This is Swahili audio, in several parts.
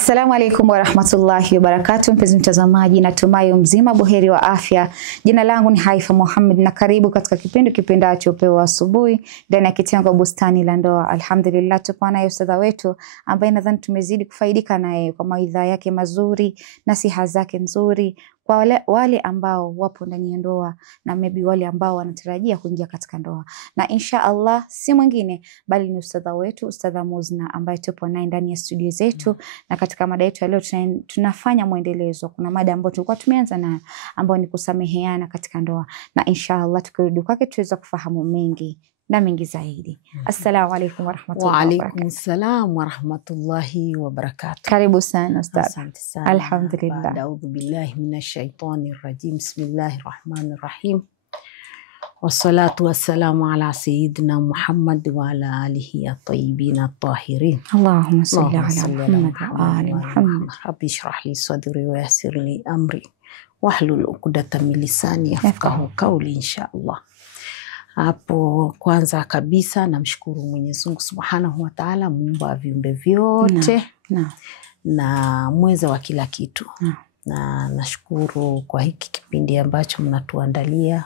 Assalamu alaikum wa rahmatullahi wa barakatuh. Mpenzi mtazamaji, natumai mzima buheri wa afya. Jina langu ni Haifa Muhammad na karibu katika kipindi kipendacho Upeo Asubuhi ndani ya kitengo Bustani la Ndoa. Alhamdulillah, tupo naye ustadha wetu ambaye nadhani tumezidi kufaidika naye kwa mawaidha yake mazuri, nasiha zake nzuri kwa wale ambao wapo ndani ya ndoa na maybe wale ambao wanatarajia kuingia katika ndoa. Na insha Allah si mwingine bali ni ustadha wetu, Ustadha Muzna, ambaye tupo naye ndani ya studio zetu. Na katika mada yetu leo tunafanya muendelezo. Kuna mada ambayo tulikuwa tumeanza nayo ambayo ni kusameheana katika ndoa, na insha Allah tukirudi kwake tuweza kufahamu mengi na mengi zaidi. Assalamu alaikum wa rahmatullahi wa barakatuh. Wa alaikum salam wa rahmatullahi wa barakatuh. Karibu sana ustadha. Asante sana. Alhamdulillah. A'udhu billahi minash shaitani rajim. Bismillahir rahmanir rahim. Wassalatu wassalamu ala sayyidina Muhammad wa ala alihi at-tayyibin at-tahirin. Allahumma salli ala Muhammad wa ali Muhammad. Rabbi shrah li sadri wa yassir li amri wahlul 'uqdatam min lisani yafqahu qawli insha Allah. Hapo kwanza kabisa namshukuru Mwenyezi Mungu Subhanahu wa Ta'ala, muumba wa viumbe vyote na mweza wa kila kitu. Na nashukuru kwa hiki kipindi ambacho mnatuandalia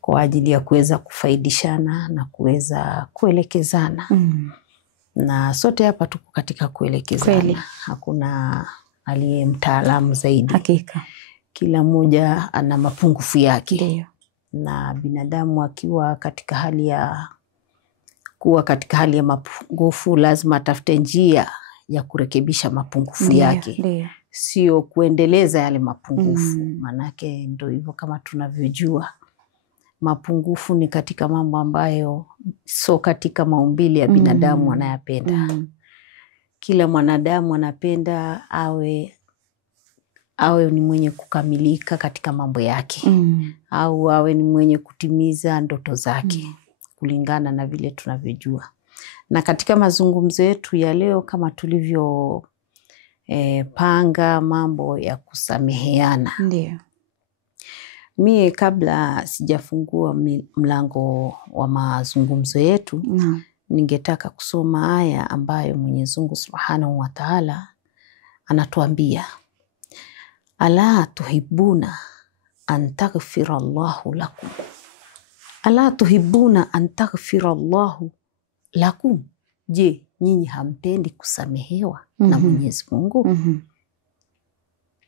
kwa ajili ya kuweza kufaidishana na kuweza kuelekezana. Na sote hapa tuko katika kuelekezana. Kweli. Hakuna aliye mtaalamu zaidi. Hakika. Kila mmoja ana mapungufu yake. Ndio. Na binadamu akiwa katika hali ya kuwa katika hali ya mapungufu lazima atafute njia ya kurekebisha mapungufu yake. Ndio. Sio kuendeleza yale mapungufu. Manake ndio hivyo, kama tunavyojua mapungufu ni katika mambo ambayo sio katika maumbile ya binadamu anayapenda. Kila mwanadamu anapenda awe ni mwenye kukamilika katika mambo yake. Au awe ni mwenye kutimiza ndoto zake kulingana na vile tunavyojua. Na katika mazungumzo yetu ya leo, kama tulivyo panga mambo ya kusameheana. Ndio. Mie kabla sijafungua mlango wa mazungumzo yetu, ningetaka kusoma aya ambayo Mwenyezi Mungu Subhanahu wa Ta'ala anatuambia, ala tuhibuna an taghfira Allahu lakum. Ala tuhibuna an taghfira Allahu lakum. Je, nyinyi hampendi kusamehewa na Mwenyezi Mungu?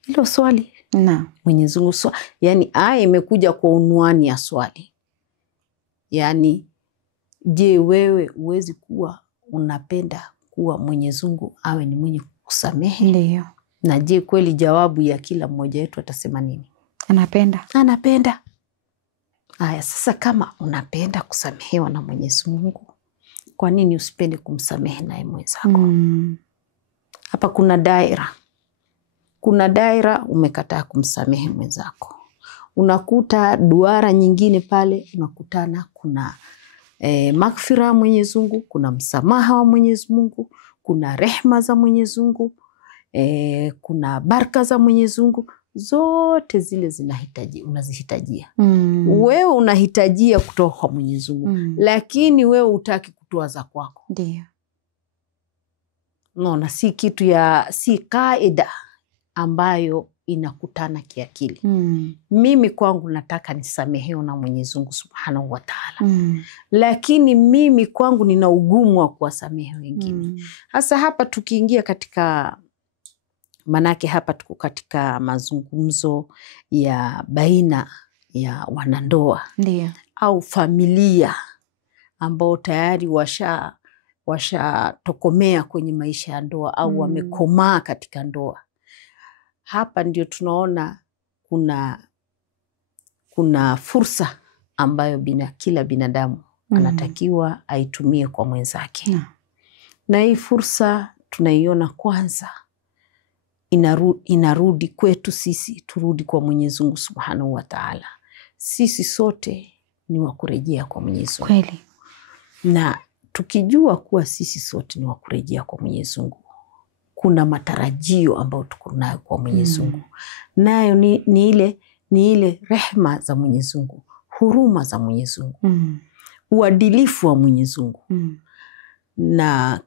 Hilo swali. Na Mwenyezi Mungu yani aya imekuja kwa unwani ya swali. Yani, je, wewe uwezi kuwa unapenda kuwa Mwenyezi Mungu awe ni mwenye kusamehe? ndio. Na je, kweli jawabu ya kila mmoja wetu atasema nini? Anapenda. Anapenda. Aya, sasa kama unapenda kusamehewa na Mwenyezi Mungu, kwa nini usipende kumsamehe naye mwenzako? Hapa kuna daira. Kuna daira umekataa kumsamehe mwenzako. Unakuta duara nyingine pale, unakutana kuna maghfira ya Mwenyezi Mungu, kuna msamaha wa Mwenyezi Mungu, kuna rehma za Mwenyezi Mungu, kuna baraka za Mwenyezi Mungu. Zote zile unazihitajia. Wewe unahitajia kutoka kwa Mwenyezi Mungu, lakini wewe hutaki kutoa za kwako. Ndio. Unaona, si kaida ambayo inakutana kiakili. Mimi kwangu nataka nisamehewe na Mwenyezi Mungu Subhanahu wa Ta'ala. Lakini mimi kwangu nina ugumu wa kuwasamehe wengine. Hasa hapa tukiingia katika, manake hapa tuko katika mazungumzo ya baina ya wanandoa. Ndio. Au familia ambao tayari tokomea kwenye maisha ya ndoa au wamekomaa katika ndoa. Hapa ndio tunaona kuna fursa ambayo kila binadamu anatakiwa aitumie kwa mwenzake. Na hii fursa tunaiona kwanza inarudi kwetu sisi, turudi kwa Mwenyezi Mungu Subhanahu wa Ta'ala. Sisi sote ni wa kurejea kwa Mwenyezi Mungu. Kweli. Na tukijua kuwa sisi sote ni wa kurejea kwa Mwenyezi Mungu, kuna matarajio ambayo tuko nayo kwa Mwenyezi Mungu. Nayo ni ile rehema za Mwenyezi Mungu, huruma za Mwenyezi Mungu, uadilifu wa Mwenyezi Mungu. Na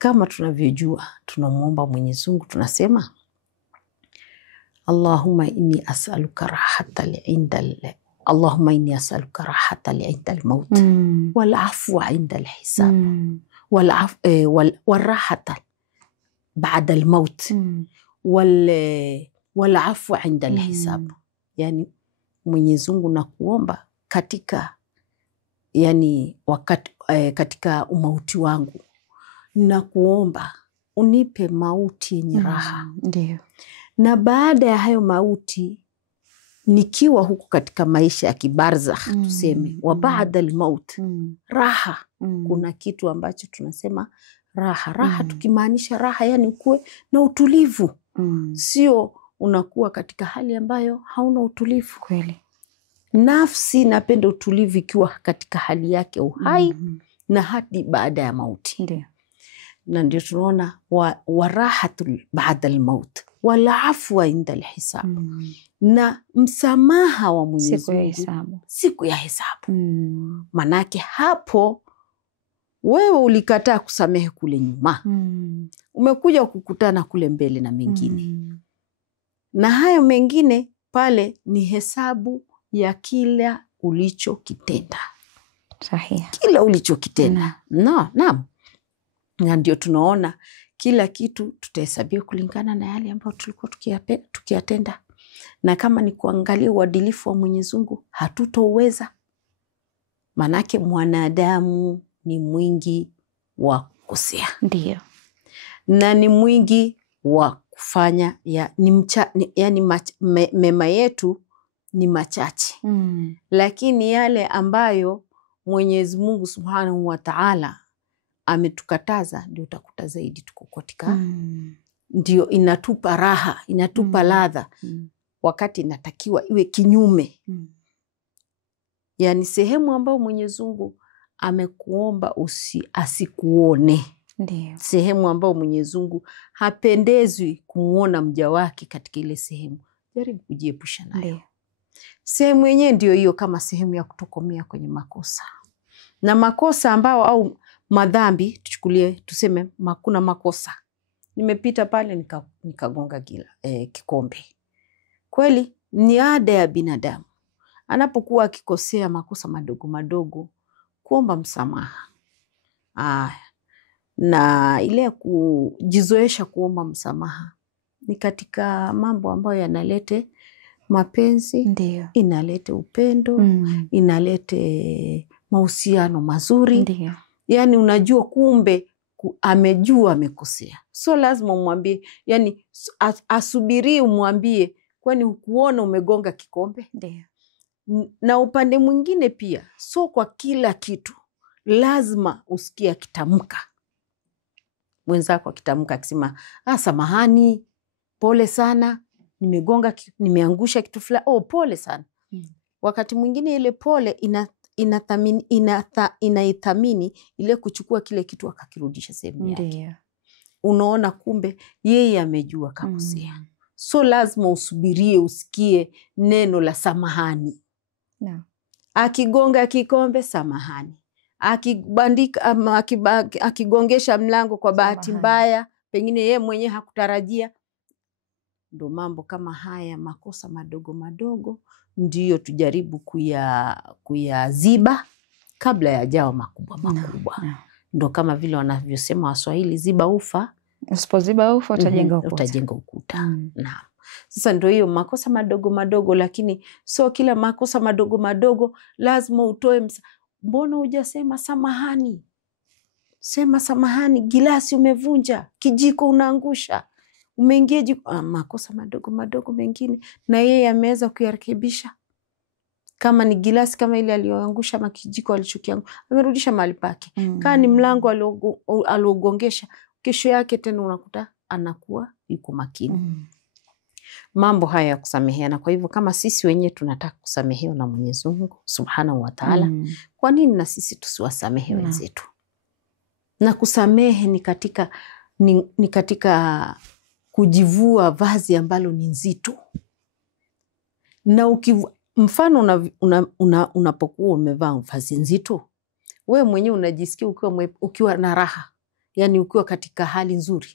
kama tunavyojua tunamuomba Mwenyezi Mungu, tunasema Allahumma inni as'aluka rahatan inda al-maut wal afwa inda al-hisab wal rahatan ba'da al-maut wal afwa inda al-hisab. Yani Mwenyezi Mungu nakuomba katika wakati katika umauti wangu, nakuomba unipe mauti yenye raha. Ndio. Na baada ya hayo mauti, nikiwa huku katika maisha ya kibarzakh, tuseme wa baada al-maut raha. Kuna kitu ambacho tunasema raha. Tukimaanisha raha, yani kuwe na utulivu. Sio unakuwa katika hali ambayo hauna utulivu. Kweli. Nafsi napenda utulivu ikiwa katika hali yake uhai na hadi baada ya mauti. Ndio. Na ndio tunaona wa rahatul baada al-maut wal afwa inda al-hisab. Na msamaha wa Mwenyezi Mungu siku ya hesabu. Manake hapo wewe ulikataa kusamehe kule nyuma, umekuja kukutana kule mbele na mengine. Na hayo mengine pale ni hesabu ya kila ulichokitenda. Sahihi. Kila ulichokitenda. Naam. Na ndio tunaona kila kitu tutahesabia kulingana na yale ambayo tulikuwa tukiyatenda. Na kama ni kuangalia uadilifu wa Mwenyezi Mungu, hatutoweza. Manake mwanadamu ni mwingi wa kukosea. Ndio. Na ni mwingi wa kufanya mema yetu ni machache. Lakini yale ambayo Mwenyezi Mungu Subhanahu wa Ta'ala ametukataza ndio utakuta zaidi tuko katika. Ndio inatupa raha, inatupa ladha. Wakati inatakiwa iwe kinyume. Yani sehemu ambayo Mwenyezi Mungu amekuomba asikuone. Ndio. Sehemu ambayo Mwenyezi Mungu hapendezwi kumuona mja wake katika ile sehemu, jaribu kujiepusha nayo. Sehemu yenyewe ndio hiyo, kama sehemu ya kutokomea kwenye makosa. Na makosa ambao au madhambi, tuchukulie tuseme kuna makosa. Nimepita pale nikagonga kikombe. Kweli ni ada ya binadamu anapokuwa akikosea makosa madogo madogo kuomba msamaha. Na ile kujizoesha kuomba msamaha ni katika mambo ambayo yanalete mapenzi. Ndio. Inalete upendo. Inalete mahusiano mazuri. Ndio. Yani unajua kumbe amejua amekosea. So lazima umwambie, yani asubiri umwambie, kwani hukuona umegonga kikombe? Ndio. Na upande mwingine pia, so kwa kila kitu lazima usikie akitamka. Mwenzako akitamka akisema, samahani, pole sana, nimeangusha kitu fulani, pole sana. Wakati mwingine ile pole inaithamini ile kuchukua kile kitu akakirudisha sehemu yake. Ndio. Unaona kumbe yeye amejua kakosea. So lazima usubirie usikie neno la samahani. No. Akigonga kikombe, samahani. Akibandika akigongesha mlango kwa bahati mbaya, pengine yeye mwenyewe hakutarajia. Ndo mambo kama haya, makosa madogo madogo ndiyo tujaribu kuyaziba kabla ya jawa makubwa. No. Ndo kama vile wanavyosema Waswahili, ziba ufa. Usipoziba ufa utajenga ukuta. Naam. Sasa ndio hiyo makosa madogo madogo, lakini so kila makosa madogo madogo lazima utoe mbona hujasema samahani? Sema samahani, gilasi umevunja, kijiko unaangusha, umeingia makosa madogo madogo mengine na yeye ameweza kuyarekebisha. Kama ni gilasi kama ile aliyoangusha ama kijiko alichokiangusha, amerudisha mahali pake. Kama ni mlango aliogongesha, kesho yake tena unakuta anakuwa yuko makini. Mambo haya ya kusameheana. Kwa hivyo kama sisi wenyewe tunataka kusamehewa na Mwenyezi Mungu Subhanahu wa Ta'ala, kwa nini na sisi tusiwasamehe wenzetu? Na kusamehe ni katika kujivua vazi ambalo ni nzito. Na mfano unapokuwa umevaa vazi nzito, wewe mwenyewe unajisikia ukiwa na raha. yani ukiwa katika hali nzuri.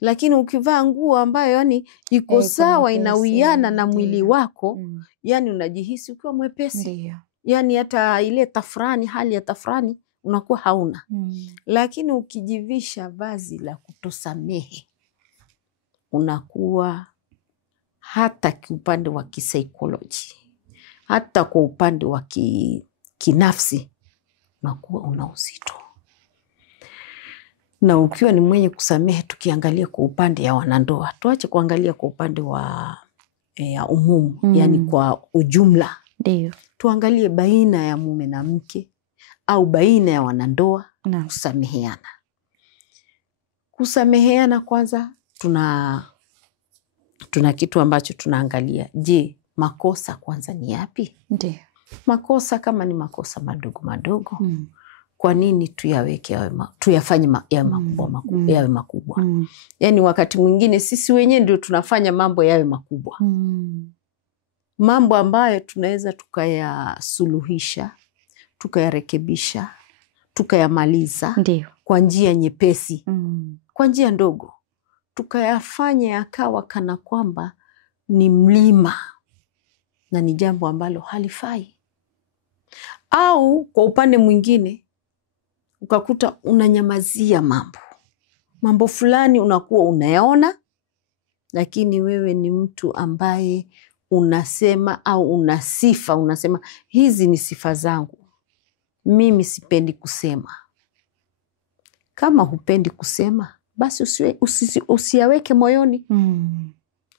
Lakini ukivaa nguo ambayo yani iko sawa, inawiana na mwili wako, yani unajihisi ukiwa mwepesi. Yani hata ile tafrani, hali ya tafrani unakuwa hauna. Lakini ukijivisha vazi la kutosamehe, unakuwa hata kiupande wa kisaikolojia, hata kwa upande wa kinafsi, unakuwa una uzito. Na ukiwa ni mwenye kusamehe, tukiangalia kwa upande ya wanandoa, tuache kuangalia kwa upande wa umumu, yani kwa ujumla. Ndio. Tuangalie baina ya mume na mke au baina ya wanandoa, kusameheana. Kusameheana kwanza, tuna kitu ambacho tunaangalia. Je, makosa kwanza ni yapi? Ndio. Makosa kama ni makosa madogo madogo, kwa nini tuyafanye yawe makubwa? Yani wakati mwingine sisi wenyewe ndio tunafanya mambo yawe makubwa. Mambo ambayo tunaweza tukayasuluhisha, tukayarekebisha, tukayamaliza kwa njia nyepesi, kwa njia ndogo, tukayafanya yakawa kana kwamba ni mlima, na ni jambo ambalo halifai. Au kwa upande mwingine ukakuta unanyamazia mambo fulani, unakuwa unayaona, lakini wewe ni mtu ambaye unasema au unasifa, unasema hizi ni sifa zangu, mimi sipendi kusema. Kama hupendi kusema, basi usiyaweke moyoni.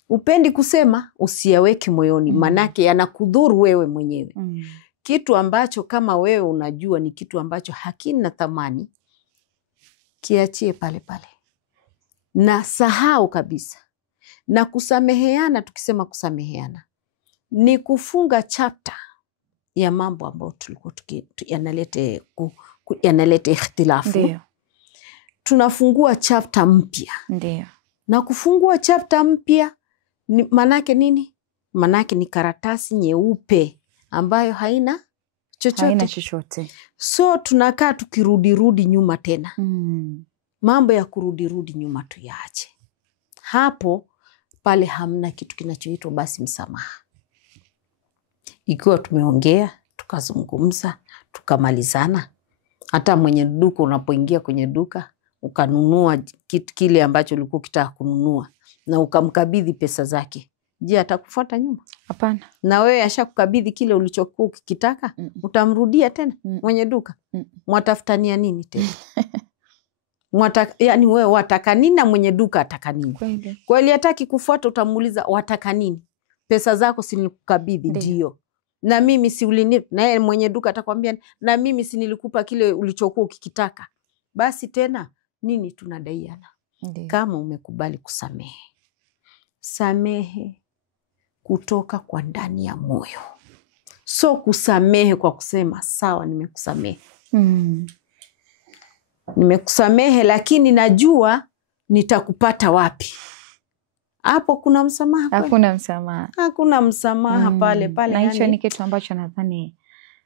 Upendi kusema, usiyaweke moyoni, manake yanakudhuru wewe mwenyewe. Kitu ambacho kama wewe unajua ni kitu ambacho hakina thamani, kiachie pale pale na sahau kabisa. Na kusameheana, tukisema kusameheana ni kufunga chapter ya mambo ambayo tulikuwa yanalete ikhtilafu. Ndio. Tunafungua chapter mpya. Ndio. Na kufungua chapter mpya manake nini? Manake ni karatasi nyeupe ambayo haina chochote. So tunakaa tukirudirudi nyuma tena. Mambo ya kurudirudi nyuma tuyaache. Hapo pale hamna kitu kinachoitwa basi msamaha. Ikiwa tumeongea, tukazungumza, tukamalizana. Hata mwenye duka, unapoingia kwenye duka ukanunua kile ambacho ulikuwa ukitaka kununua na ukamkabidhi pesa zake, je, atakufuata nyuma? Hapana. Na wewe ashakukabidhi kile ulichokuwa ukitaka, utamrudia tena mwenye duka? Mwatafutania nini tena? Yani wewe wataka nini na mwenye duka ataka nini? Kweli hataki kufuata, utamuuliza wataka nini? Pesa zako si nilikukabidhi? Ndio. Na mimi si ulinipa? Na yeye mwenye duka atakwambia na mimi si nilikupa kile ulichokuwa ukikitaka? Basi tena nini tunadaiana? Kama umekubali kusamehe, samehe kutoka kwa ndani ya moyo. So kusamehe kwa kusema sawa, nimekusamehe. Nimekusamehe, lakini najua nitakupata wapi. Hapo kuna msamaha? Hakuna msamaha. Hakuna msamaha pale. Na hicho ni kitu ambacho nadhani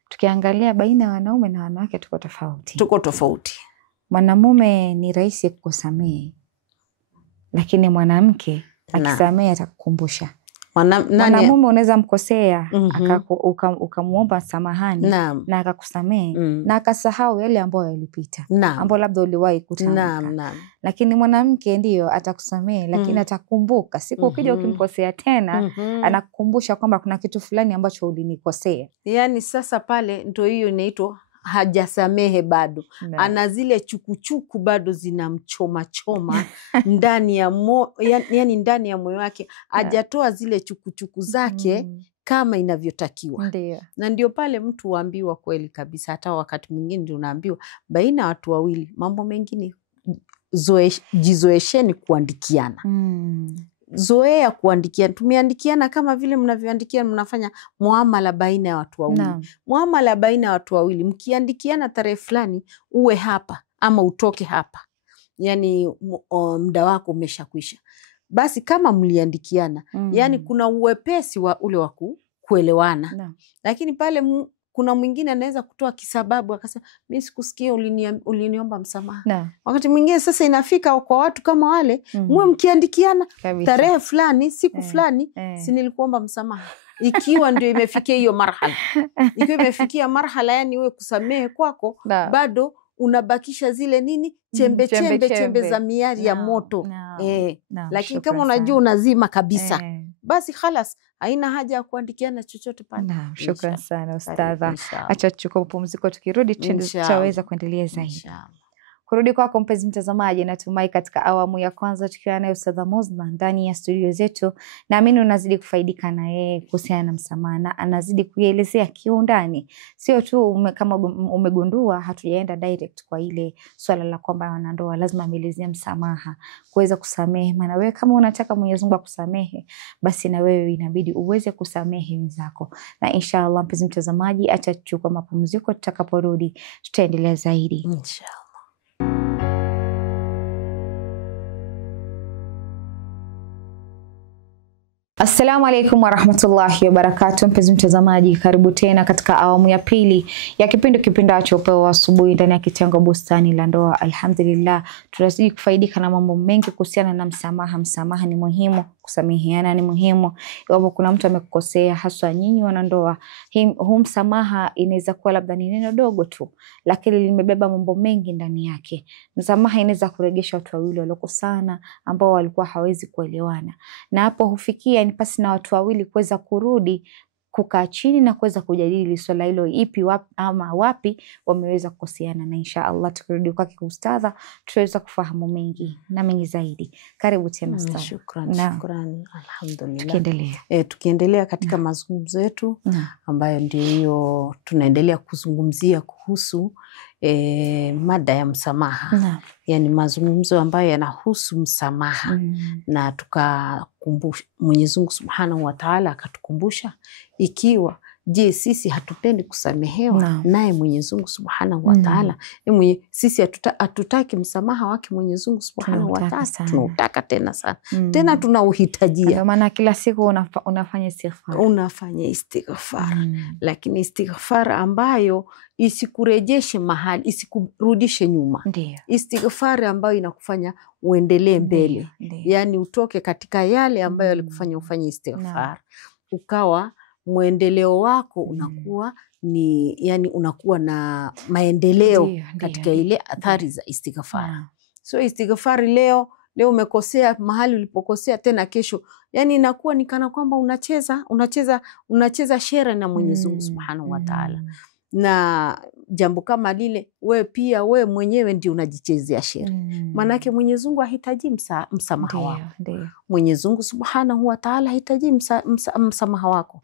tukiangalia baina ya wanaume na wanawake tuko tofauti. Tuko tofauti. Mwanamume ni rahisi kukusamehe, lakini mwanamke akisamehe atakukumbusha. Mwanamume unaweza mkosea, ukamuomba samahani na akakusamehe na akasahau yale ambayo yalipita, ambayo labda uliwahi kutamka. Lakini mwanamke ndio atakusamehe, lakini atakumbuka siku ukija ukimkosea tena, anakukumbusha kwamba kuna kitu fulani ambacho ulinikosea. Yani sasa pale ndio hiyo inaitwa hajasamehe bado. Ana zile chukuchuku bado zinamchoma ndani ya yani ndani ya moyo wake, hajatoa zile chukuchuku zake kama inavyotakiwa. Na ndio pale mtu huambiwa kweli kabisa, hata wakati mwingine ndio unaambiwa baina watu wawili mambo mengine jizoesheni kuandikiana. Zoea kuandikiana. Tumeandikiana kama vile mnavyoandikiana, mnafanya muamala baina ya watu wawili. Muamala baina ya watu wawili, mkiandikiana tarehe fulani uwe hapa ama utoke hapa, yani muda wako umeshakwisha. Basi kama mliandikiana, yani kuna uwepesi wa ule wa kuelewana. Lakini pale kuna mwingine anaweza kutoa kisababu akasema mimi sikusikia uliniomba msamaha. Wakati mwingine sasa inafika kwa watu kama wale mwe mkiandikiana tarehe fulani siku fulani si nilikuomba msamaha. Ikiwa ndio imefikia hiyo marhala. Ikiwa imefikia marhala yani wewe kusamehe kwako bado unabakisha zile nini chembe za miari ya moto. Lakini kama unajua unazima kabisa basi khalas haina haja ya kuandikiana chochote pale. Shukran sana ustadha. Acha tuchukue pumziko, tukirudi tutaweza kuendelea zaidi. Kurudi kwako mpenzi mtazamaji, natumai katika awamu ya kwanza tukiwa naye Ustadha Muzna ndani ya studio zetu, naamini unazidi kufaidika na yeye kuhusiana na msamaha, na anazidi kuielezea kiundani. Sio tu kama umegundua hatujaenda direct kwa ile swala la kwamba wanandoa lazima ameelezea msamaha, kuweza kusamehe. Maana wewe kama unataka Mwenyezi Mungu akusamehe, basi na wewe inabidi uweze kusamehe wenzako. Na inshallah mpenzi mtazamaji, acha tuchukue mapumziko, tutakaporudi tutaendelea zaidi inshallah. Assalamu alaikum warahmatullahi wabarakatuh. Mpenzi mtazamaji, karibu tena katika awamu ya pili ya kipindacho Upeo wa Asubuhi ndani ya kitengo Bustani la Ndoa. Alhamdulillah, tunazidi kufaidika na mambo mengi kuhusiana na msamaha. Msamaha ni muhimu, kusameheana ni muhimu. Iwapo kuna mtu amekukosea, haswa nyinyi wanandoa, huu msamaha inaweza kuwa labda ni neno dogo tu, lakini limebeba mambo mengi ndani yake. Msamaha inaweza kurejesha watu wawili waliokosana ambao walikuwa hawezi kuelewana, na hapo hufikia ni pasi na watu wawili kuweza kurudi kukaa chini na kuweza kujadili swala hilo, ipi wapi wameweza kukoseana. Na inshallah tukirudi kwake ustadha tutaweza kufahamu mengi na mengi zaidi. Karibu tena ustadha. Shukrani. Alhamdulillah. Tukiendelea katika mazungumzo yetu ambayo ndio hiyo tunaendelea kuzungumzia kuhusu mada ya msamaha. Yani mazungumzo ambayo yanahusu msamaha. Na tukakumbusha Mwenyezi Mungu Subhanahu wa Ta'ala akatukumbusha ikiwa sisi hatupendi kusamehewa naye Mwenyezi Mungu Subhanahu wa Ta'ala, sisi hatutaki msamaha wake Mwenyezi Mungu Subhanahu wa Ta'ala, tunautaka tena sana. Tena tunauhitajia. Kwa maana kila siku unafanya istighfar. Lakini istighfar ambayo isikurejeshe mahali, isikurudishe nyuma. Istighfar ambayo inakufanya uendelee mbele. Yani utoke katika yale ambayo yalikufanya ufanye istighfar. Ukawa muendeleo wako unakuwa ni yani unakuwa na maendeleo katika ile athari za istighfar. So istighfar leo umekosea mahali ulipokosea, tena kesho yani inakuwa ni kana kwamba unacheza shere na Mwenyezi Mungu Subhanahu wa Ta'ala. Na jambo kama lile wewe mwenyewe ndio unajichezea shere. Manake Mwenyezi Mungu hahitaji msamaha wako. Mwenyezi Mungu Subhanahu wa Ta'ala hahitaji msamaha wako.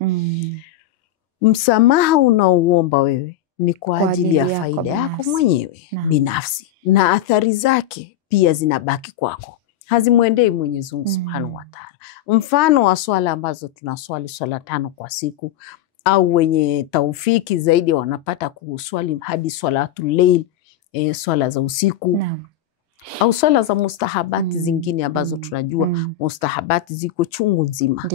Msamaha unaouomba wewe ni kwa ajili ya faida yako mwenyewe binafsi, na athari zake pia zinabaki kwako, hazimuendei Mwenyezi Mungu Subhanahu wa Ta'ala. Mfano wa swala ambazo tunaswali swala 5 kwa siku, au wenye taufiki zaidi wanapata kuswali hadi swalatul layl, swala za usiku, au swala za mustahabati zingine ambazo tunajua mustahabati ziko chungu nzima.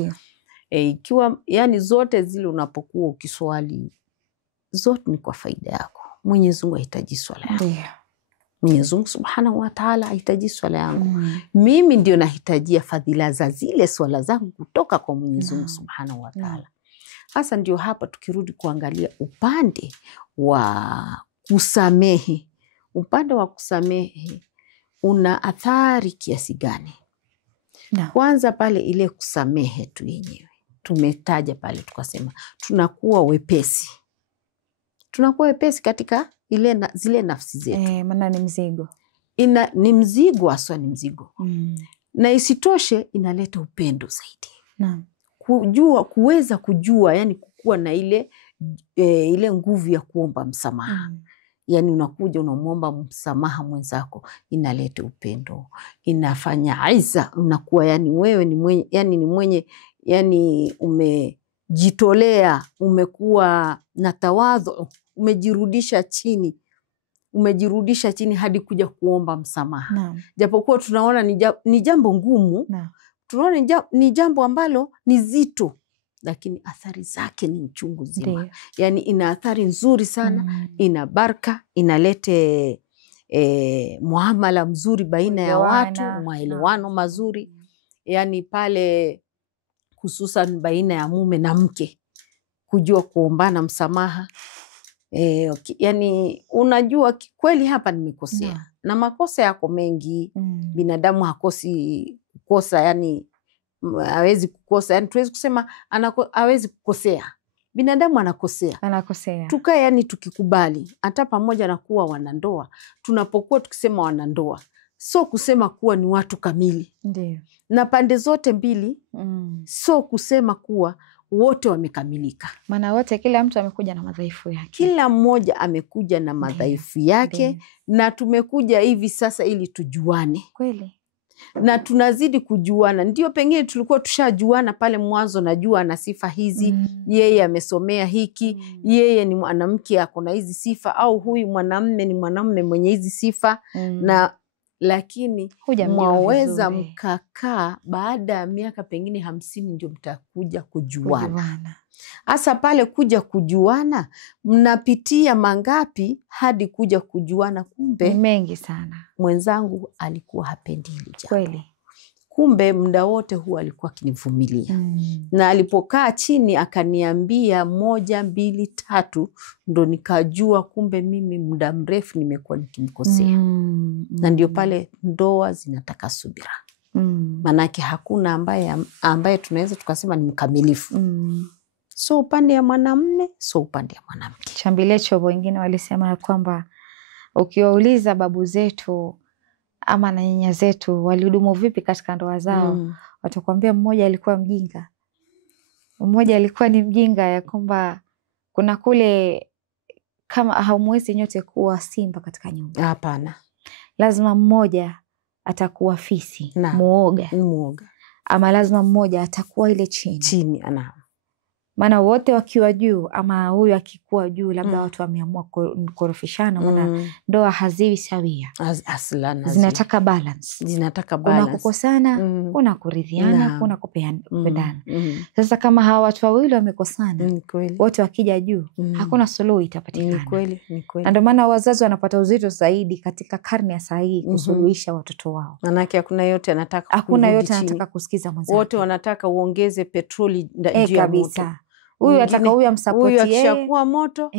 Ikiwa yani zote zile unapokuwa ukiswali, zote ni kwa faida yako. Mwenyezi Mungu hahitaji swala yako. Mwenyezi Mungu Subhanahu wa Ta'ala hahitaji swala yangu. Mimi ndio nahitajia fadhila za zile swala zangu kutoka kwa Mwenyezi Mungu Subhanahu wa Ta'ala. Hasa ndio hapa tukirudi kuangalia upande wa kusamehe. Upande wa kusamehe una athari kiasi gani? Kwanza pale ile kusamehe tu yenyewe. Tumetaja pale tukasema tunakuwa wepesi. Tunakuwa wepesi katika zile nafsi zetu. Maana ni mzigo. Ni mzigo, aswa ni mzigo. Na isitoshe inaleta upendo zaidi. Kuweza kujua yani kukuwa na ile nguvu ya kuomba msamaha. Yani unakuja unamuomba msamaha mwenzako, inaleta upendo, inafanya aiza, unakuwa yani wewe ni mwenye yani umejitolea, umekuwa na tawadhu, umejirudisha chini hadi kuja kuomba msamaha. Japokuwa tunaona ni jambo ngumu, tunaona ni jambo ambalo ni zito, lakini athari zake ni mchungu zima. Ndiyo. Yani ina athari nzuri sana, ina baraka, inalete muamala mzuri baina ya watu, maelewano mazuri. Yani pale hususan baina ya mume na mke, kujua kuombana msamaha. Yani unajua kweli hapa nimekosea. Na makosa yako mengi. Binadamu hakosi kukosa, yani hawezi kukosa. Yani tuwezi kusema hawezi kukosea. Binadamu anakosea. Tukae yani tukikubali. Hata pamoja na kuwa wanandoa, tunapokuwa tukisema wanandoa, so kusema kuwa ni watu kamili. Ndiyo. Na pande zote mbili, so kusema kuwa wote wamekamilika. Maana wote, kila mtu amekuja na madhaifu yake. Kila mmoja amekuja na madhaifu yake. Ndiyo. Na tumekuja hivi sasa ili tujuane. Kweli. Na tunazidi kujuana. Ndio pengine tulikuwa tushajuana pale mwanzo, najua ana sifa hizi, yeye amesomea hiki, yeye ni mwanamke ako na hizi sifa, au huyu mwanamume ni mwanamume mwenye hizi sifa. Na lakini mwaweza mkakaa baada ya miaka pengine 50 ndio mtakuja kujuana. Hasa pale kuja kujuana, mnapitia mangapi hadi kuja kujuana? Kumbe mengi sana. Mwenzangu alikuwa hapendi hili jambo. Kweli. Kumbe muda wote huwa alikuwa akinivumilia. Na alipokaa chini akaniambia 1, 2, 3, ndo nikajua kumbe mimi muda mrefu nimekuwa nikimkosea. Na ndio pale ndoa zinataka subira. Manake hakuna ambaye tunaweza tukasema ni mkamilifu. So upande ya mwanamume, so upande ya mwanamke. Chambilecho wengine walisema ya kwamba ukiwauliza babu zetu ama na nyanya zetu walihudumu vipi katika ndoa zao, watakwambia mmoja alikuwa mjinga. Mmoja alikuwa ni mjinga, ya kwamba kuna kule kama haumwezi nyote kuwa simba katika nyumba. Hapana. Lazima mmoja atakuwa fisi, muoga. Ama lazima mmoja atakuwa ile chini. Maana wote wakiwa juu, ama huyu akikuwa juu, labda watu wameamua korofishana. Maana ndoa haziwi sawia. Zinataka balance. Kuna kukosana, kuna kuridhiana, kuna kupendana. Sasa kama hawa watu wawili wamekosana, wote wakija juu, hakuna suluhu itapatikana. Na ndio maana wazazi wanapata uzito zaidi katika karne ya saa hii kusuluhisha watoto wao. Manake hakuna yote anataka kusikiza mwenzake. Wote wanataka uongeze petroli juu ya moto. Huyu ataka huyu amsapoti yeye. Huyu akishakuwa moto,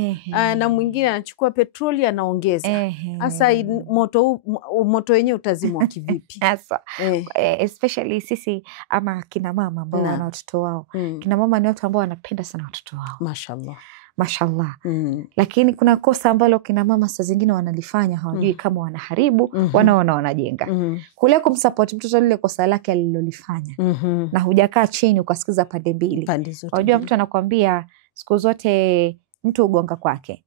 na mwingine anachukua petroli anaongeza. Sasa moto wenyewe utazimwa kivipi? Especially sisi ama kina mama ambao wana watoto wao. Kina mama ni watu ambao wanapenda sana watoto wao. Mashallah. Lakini kuna kosa ambalo kina mama saa zingine wanalifanya, hawajui kama wanaharibu, wanajenga. Kule kumsupport mtoto lile kosa lake alilolifanya. Na hujakaa chini ukasikiza pande mbili. Unajua mtu anakuambia siku zote mtu ugonga kwake.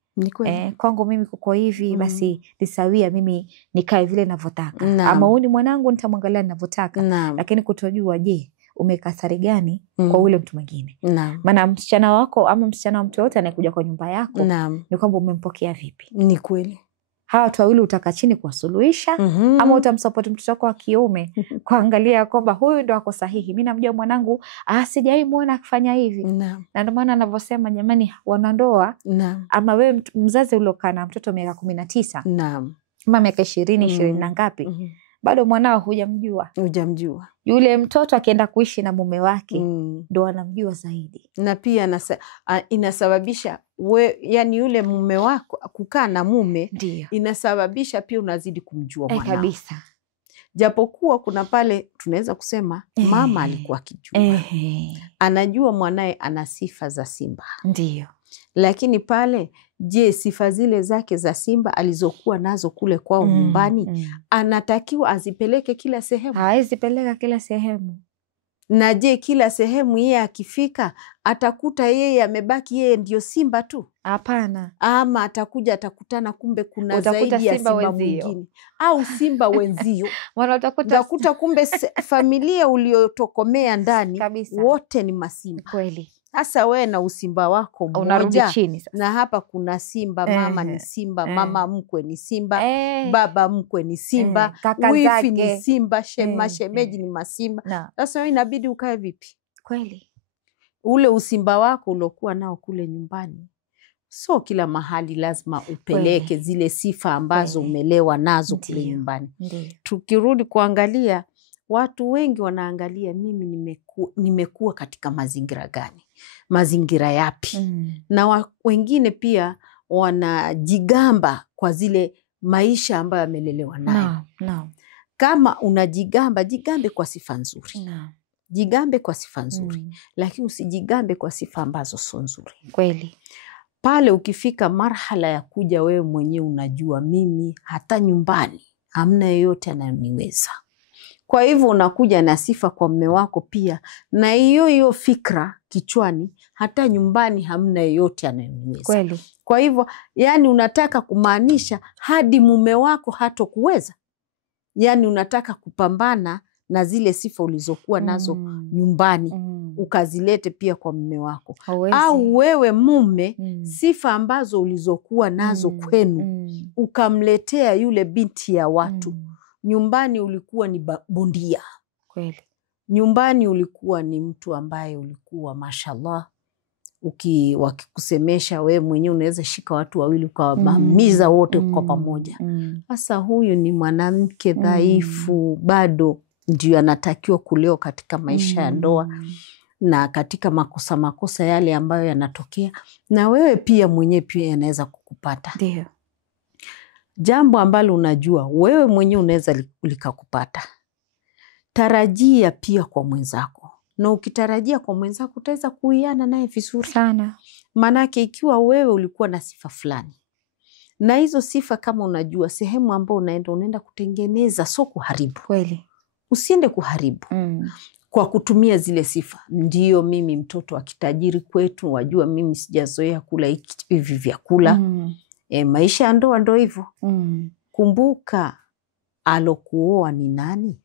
Kwangu mimi kuko hivi, basi nisawia mimi nikae vile ninavyotaka. Ama huyu ni mwanangu nitamwangalia ninavyotaka. Lakini kutojua je, umekathari gani kwa ule mtu mwingine. Maana msichana wako ama msichana wa mtu yote anayekuja kwa nyumba yako, ni kwamba umempokea vipi. Ni kweli. Hawa watu wawili utaka chini kuwasuluhisha, ama utamsupport mtoto wako wa kiume kuangalia kwamba huyu ndo ako sahihi. Mimi namjua mwanangu, sijawahi muona akifanya hivi. Na ndio maana anavyosema jamani, wanandoa ama wewe mzazi uliokaa na mtoto miaka 19, ama miaka 20 na ngapi, bado mwanao hujamjua. Yule mtoto akienda kuishi na mume wake ndo anamjua zaidi. Na pia inasababisha yani yule mume wako kukaa na mume, inasababisha pia unazidi kumjua mwanao. Kabisa. Japokuwa kuna pale tunaweza kusema mama alikuwa akijua. Anajua mwanae ana sifa za simba. Ndiyo. Lakini pale, je, sifa zile zake za simba alizokuwa nazo kule kwao nyumbani, anatakiwa azipeleke kila sehemu? Hawezi peleka kila sehemu. Na je, kila sehemu yeye akifika atakuta yeye amebaki yeye ndio simba tu? Hapana. Ama atakutana kumbe kuna zaidi ya simba mwingine au simba wenzio. Utakuta kumbe familia uliotokomea ndani wote ni masimba. Kweli. Sasa wewe na usimba wako mmoja, na hapa kuna simba, mama ni simba, mama mkwe ni simba, baba mkwe ni simba, wifi ni simba, shemeji ni masimba. Sasa wewe inabidi ukae vipi? Kweli. ule usimba wako uliokuwa nao kule nyumbani, so kila mahali lazima upeleke zile sifa ambazo umelewa nazo kule nyumbani. Tukirudi kuangalia, watu wengi wanaangalia mimi nimekuwa katika mazingira gani, mazingira yapi. Na wengine pia wanajigamba kwa zile maisha ambayo amelelewa nayo. Kama unajigamba, jigambe kwa sifa nzuri. Jigambe kwa sifa nzuri. Lakini usijigambe kwa sifa ambazo sio nzuri. Kweli. Pale ukifika marhala ya kuja wewe mwenyewe unajua mimi hata nyumbani hamna yeyote anayoniweza. Kwa hivyo unakuja na sifa kwa mume wako pia, na hiyo fikra kichwani, hata nyumbani hamna yeyote anayoniweza. Kweli. Kwa hivyo yani unataka kumaanisha hadi mume wako hatokuweza. Yani unataka kupambana na zile sifa ulizokuwa nazo nyumbani, ukazilete pia kwa mume wako. Au wewe mume, sifa ambazo ulizokuwa nazo kwenu, ukamletea yule binti ya watu. Nyumbani ulikuwa ni bondia. Kweli. Nyumbani ulikuwa ni mtu ambaye ulikuwa mashallah, wakikusemesha wewe mwenyewe unaweza shika watu wawili ukawamamiza wote kwa pamoja. Sasa huyu ni mwanamke dhaifu, bado ndio anatakiwa kuleo katika maisha ya ndoa, na katika makosa yale ambayo yanatokea, na wewe pia mwenyewe pia yanaweza kukupata. Ndio. Jambo ambalo unajua wewe mwenyewe unaweza likakupata, tarajia pia kwa mwenzako. Na ukitarajia kwa mwenzako utaweza kuiana naye vizuri sana. Manake ikiwa wewe ulikuwa na sifa fulani, na hizo sifa kama unajua sehemu ambao unaenda kutengeneza, so kuharibu. Kweli. Usiende kuharibu kwa kutumia zile sifa. Ndio mimi mtoto wa kitajiri kwetu, wajua mimi sijazoea kula hivi vyakula. Maisha ya ndoa ndo hivyo. Kumbuka alokuoa ni nani?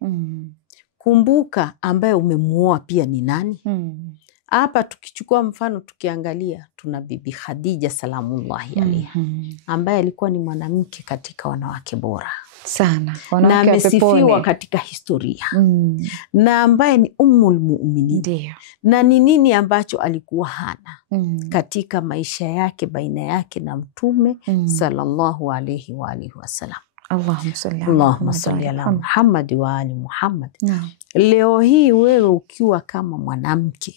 Kumbuka ambaye umemuoa pia ni nani? Hapa tukichukua mfano tukiangalia, tuna Bibi Khadija salamullahi alaiha, ambaye alikuwa ni mwanamke katika wanawake bora sana, na amesifiwa katika historia, na ambaye ni Ummul Mu'minin. Na ni nini ambacho alikuwa hana katika maisha yake baina yake na Mtume sallallahu alaihi wa alihi wasallam. Allahumma salli ala Muhammad wa ali Muhammad. Leo hii wewe ukiwa kama mwanamke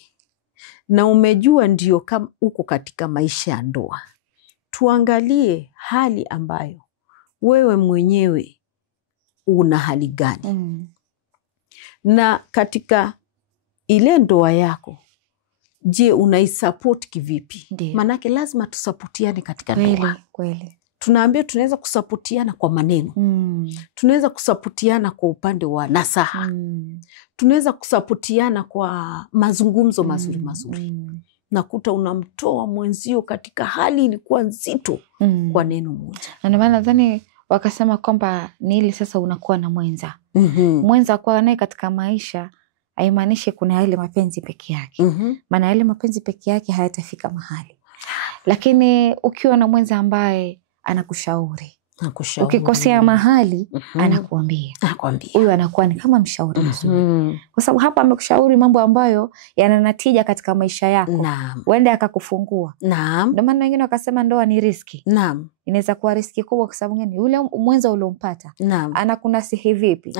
na umejua ndio kama uko katika maisha ya ndoa, tuangalie hali ambayo wewe mwenyewe una hali gani. Na katika ile ndoa yako, je, unaisupport kivipi? Manake lazima tusapotiane katika ndoa. Kweli. Tunaambia tunaweza kusapotiana kwa maneno. Tunaweza kusapotiana kwa upande wa nasaha. Tunaweza kusapotiana kwa mazungumzo mazuri. Nakuta unamtoa mwenzio katika hali ilikuwa nzito kwa neno moja. Na ndio maana nadhani wakasema kwamba ni ili sasa unakuwa na mwenza. Mwenza kwa naye katika maisha haimaanishi kuna ile mapenzi peke yake. Maana ile mapenzi peke yake hayatafika mahali. Lakini ukiwa na mwenza ambaye anakushauri, ukikosea mahali anakuambia. Huyu anakuwa ni kama mshauri mzuri. Kwa sababu hapa amekushauri mambo ambayo yananatija katika maisha yako. Uende akakufungua. Ndio maana wengine wakasema ndoa ni riski. Inaweza kuwa riski kubwa kwa sababu gani? Yule mwenza uliompata anakunasihi vipi?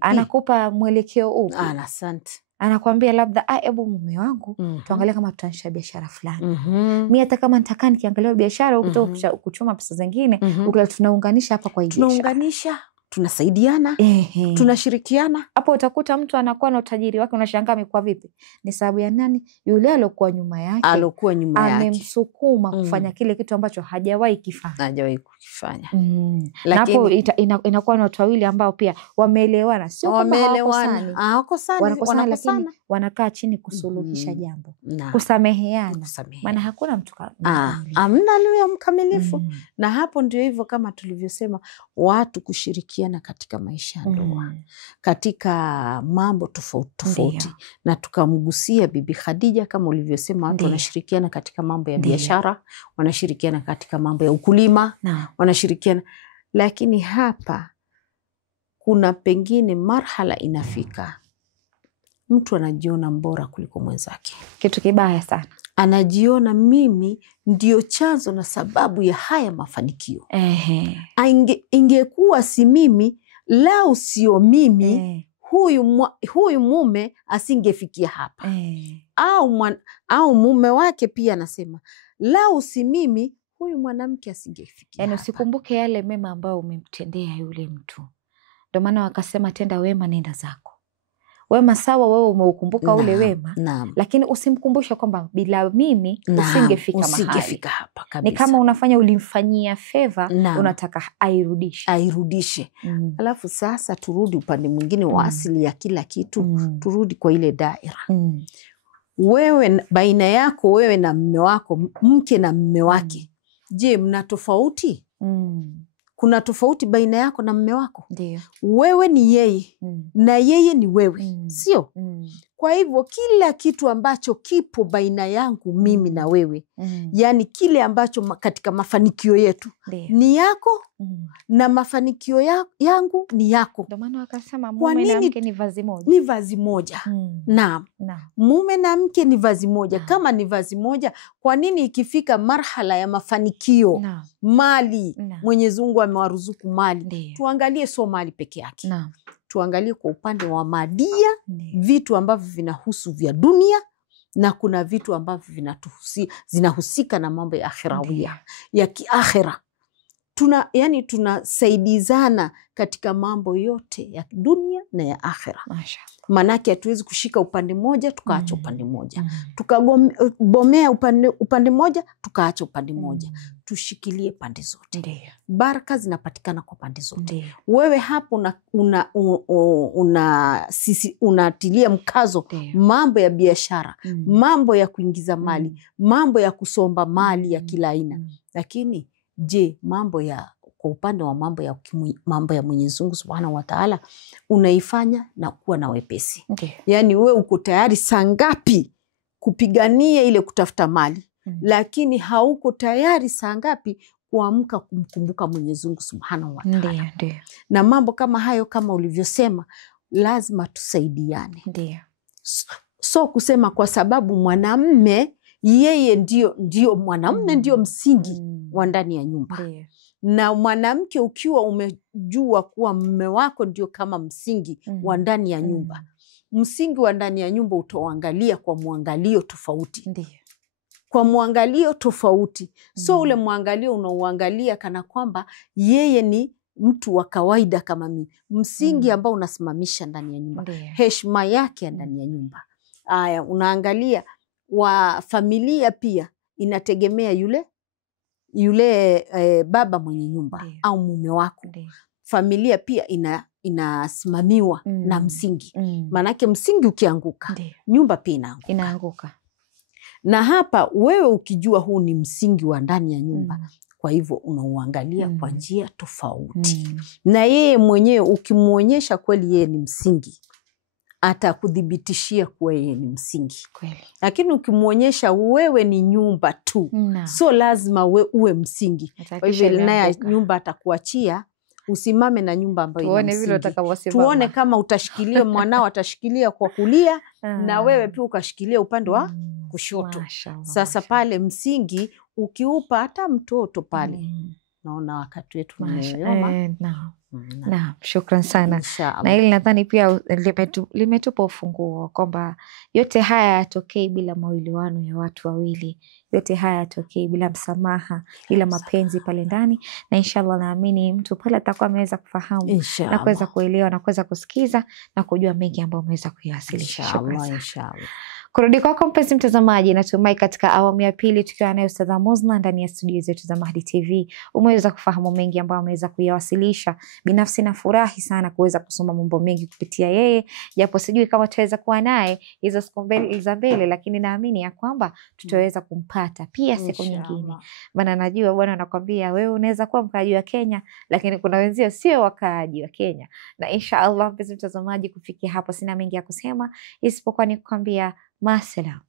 Anakupa mwelekeo upi? Asante. Anakuambia labda hebu mume wangu tuangalie kama tutaanzisha biashara fulani. Mimi hata kama nitakaa nikiangalia biashara ukitoka kuchuma pesa zingine, tunaunganisha hapa kwa hiyo. Tunaunganisha, tunasaidiana, tunashirikiana. Hapo utakuta mtu anakuwa na utajiri wake, unashangaa amekuwa vipi? Ni sababu ya nani? Yule aliyokuwa nyuma yake. Amemsukuma kufanya kile kitu ambacho hajawahi kufanya. Lakini hapo inakuwa ni watu wawili ambao pia wameelewana, sio wanakosana, lakini wanakaa chini kusuluhisha jambo, kusameheana. Maana hakuna mtu amna leo mkamilifu. Na hapo ndio hivyo kama tulivyosema, watu kushirikiana katika maisha ya ndoa, katika mambo tofauti. Na tukamgusia Bibi Khadija kama ulivyosema, watu wanashirikiana katika mambo ya biashara, wanashirikiana katika mambo ya ukulima, wanashirikiana. Lakini hapa kuna pengine marhala inafika mtu anajiona mbora kuliko mwenzake. Kitu kibaya sana. Anajiona mimi ndio chanzo na sababu ya haya mafanikio. Ingekuwa si mimi, lau sio mimi, huyu mume asingefikia hapa. Au mume wake pia anasema, lau si mimi, huyu mwanamke asingefikia hapa. Usikumbuke yale mema ambayo umemtendea yule mtu. Ndio maana wakasema tenda wema nenda zako. Wema sawa, wewe umeukumbuka ule wema, lakini usimkumbushe kwamba bila mimi usingefika mahali hapa kabisa. Ni kama unafanya ulimfanyia favor, unataka airudishe. Alafu sasa turudi upande mwingine wa asili ya kila kitu. Turudi kwa ile daira. Wewe baina yako wewe na mume wako, mke na mume wake. Je, mna tofauti? Kuna tofauti baina yako na mume wako? Ndiyo. Wewe ni yeye na yeye ni wewe. Sio? Kwa hivyo kila kitu ambacho kipo baina yangu mimi na wewe, yani kile ambacho katika mafanikio yetu ni yako na mafanikio yangu ni yako. Ndio maana wakasema mume na mke ni vazi moja. Ni vazi moja. Naam. Mume na mke ni vazi moja. Kama ni vazi moja, kwa nini ikifika marhala ya mafanikio, mali, Mwenyezi Mungu amewaruzuku mali, tuangalie sio mali peke yake. Tuangalie kwa upande wa madia, vitu ambavyo vinahusu vya dunia, na kuna vitu ambavyo zinahusika na mambo ya akhirawia, ya kiakhira. Yani tunasaidizana katika mambo yote ya dunia na ya akhira. Manake hatuwezi kushika upande moja tukaacha upande moja. Tukabomea upande moja tukaacha upande moja. Tushikilie pande zote. Baraka zinapatikana kwa pande zote. Wewe hapo unatilia mkazo mambo ya biashara, mambo ya kuingiza mali, mambo ya kusomba mali ya kila aina. Lakini je, kwa upande wa mambo ya Mwenyezi Mungu Subhanahu wa Ta'ala unaifanya na kuwa na wepesi. Yani wewe uko tayari saa ngapi kupigania ile kutafuta mali, lakini hauko tayari saa ngapi kuamka kumkumbuka Mwenyezi Mungu Subhanahu wa Ta'ala. Na mambo kama hayo, kama ulivyosema, lazima tusaidiane. So kusema kwa sababu mwanamume yeye ndio mwanamume ndio msingi wa ndani ya nyumba. Na mwanamke ukiwa umejua kuwa mume wako ndio kama msingi wa ndani ya nyumba, msingi wa ndani ya nyumba utaangalia kwa muangalio tofauti. Kwa muangalio tofauti. So ule muangalio unauangalia kana kwamba yeye ni mtu wa kawaida kama mimi. Msingi ambao unasimamisha ndani ya nyumba. Heshima yake ndani ya nyumba. Aya, unaangalia wa familia pia inategemea yule baba mwenye nyumba au mume wako. Familia pia inasimamiwa na msingi. Manake msingi ukianguka, nyumba pia inaanguka. Na hapa wewe ukijua huu ni msingi wa ndani ya nyumba, kwa hivyo unauangalia kwa njia tofauti. Na yeye mwenyewe ukimuonyesha kweli yeye ni msingi, atakudhibitishia kuwa yeye ni msingi. Lakini ukimuonyesha wewe ni nyumba tu, so lazima uwe msingi. Kwa hivyo naye nyumba atakuachia usimame na nyumba ambayo ina msingi. Tuone kama utashikilia, mwanao atashikilia kwa kulia na wewe pia ukashikilia upande wa kushoto. Sasa pale msingi ukiupa hata mtoto pale. Naona wakati wetu umeyoyoma. Na shukran sana. Na hili nadhani pia limetupa ufunguo kwamba yote haya yatokei bila mawiliwano ya watu wawili. Yote haya yatokei bila msamaha, bila mapenzi pale ndani. Na inshallah naamini mtu pale atakuwa ameweza kufahamu na kuweza kuelewa na kuweza kusikiza na kujua mengi ambayo umeweza kuyawasilisha. Inshallah. Kurudi kwako mpenzi mtazamaji, natumai katika awamu ya pili tukiwa nayo Ustadha Muzna ndani ya studio zetu za Mahdi TV umeweza kufahamu mengi ambayo ameweza kuyawasilisha. Binafsi nafurahi sana kuweza kusoma mambo mengi kupitia yeye, japo sijui kama tutaweza kuwa naye hizo siku mbele, lakini naamini ya kwamba tutaweza kumpata pia siku nyingine. Maana najua bwana anakuambia wewe unaweza kuwa mkaaji wa Kenya, lakini kuna wenzio sio wakaaji wa Kenya. Na inshallah mpenzi mtazamaji, kufikia hapo sina mengi ya kusema isipokuwa ni kukwambia Masalam.